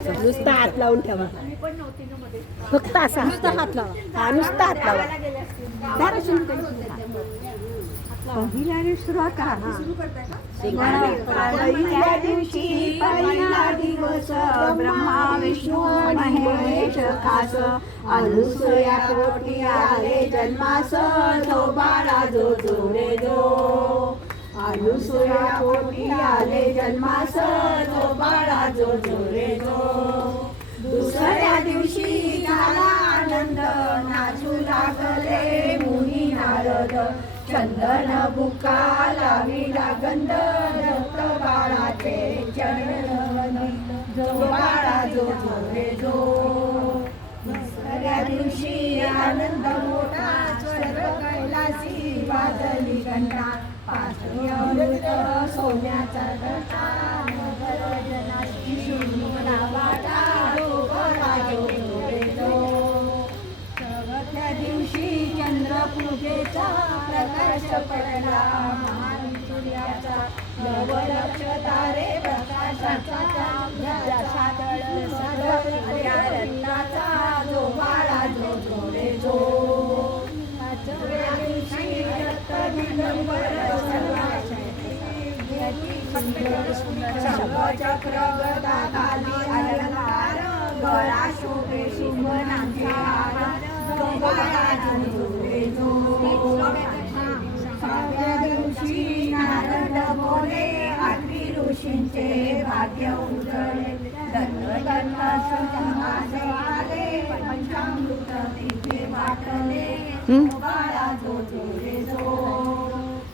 नुसता हात लावून ठेवा. फक्त असा नुसता हात लावा. हा नुसता हात लावा. पहिल्याने सुरुवात करा. पहिल्या दिवशी पहिला दिवस ब्रह्मा विष्णू महेश खास अनुसूया पोटी आले जन्मास जो बाळा जो जो रे जो. अनुसूया पोटी आले जन्मास जो बाळा जो जो रे जो. दुसऱ्या दिवशी झाला आनंद नाचू लागले मुनी नारद. चंदन बुका लाविला गंध दत्त बाळाचे चरण जो बाळा जो जो रे जो. दुसऱ्या दिवशी आनंद मोठा स्वर्ग कैलासी वाजली घंटा. पाचवी अमृत सोन्याचा घटा नगरजनाची शून्य वाटा जो बाळा जो जो रे जो. चौथ्या दिवशी चंद्र पूजेचा प्रकाश पडला महान सूर्याचा. नवलक्ष तारे प्रकाशाचा सादळ सादळ रत्नाचा जो बाळा जो जो रे जो. पाचव्या दिवशी रक्त दिगंबर चक्र गदा खाली अलंकार गळा शोभे शुभ नांदी हार जो बाळा जो जो रे जो. सातव्या दिवशी नारद बोले आठवी ऋषींचे भाग्य उजळले. दत्त दत्त आले पंचामृत तिथे वाटले बाळा जो जो रे जो.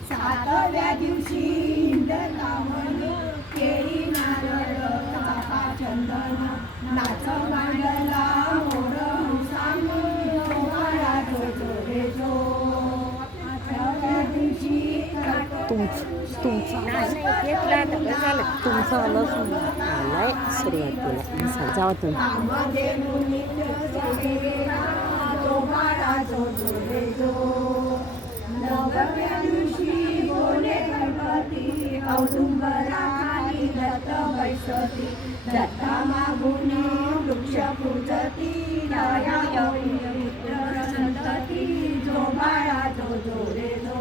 सातव्या दिवशी इंद्रकामनी केळी नारळ चाफा चंदन नाच मांडला मोर हंसानी जो बाळा जो जो रे जो. आठव्या दिवशी तुमचा आलं आलाय सुरुवातीला जावा तुम्ही. जो बाळा जो जो रे जो. नवव्या दिवशी बोले गणपती औदुंबराखाली दत्त बैसती. दत्ता मागून वृक्ष पूजती दया पुत्र संतती जो बाळा जो जो रे जो.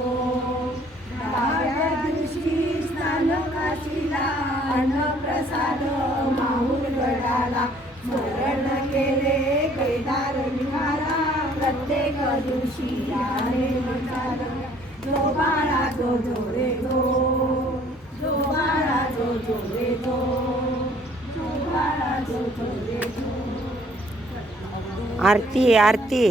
दहाव्या दिवशी स्नान काशीला अन्न प्रसाद माहूर गडाला. स्मरण केले केदार निघाला प्रत्येक दिवशी आले विचार जो बाळा जो जो रे जो. जो बाळा जो जो रे जो. जो बाळा जो जो रे जो. आरती आरती.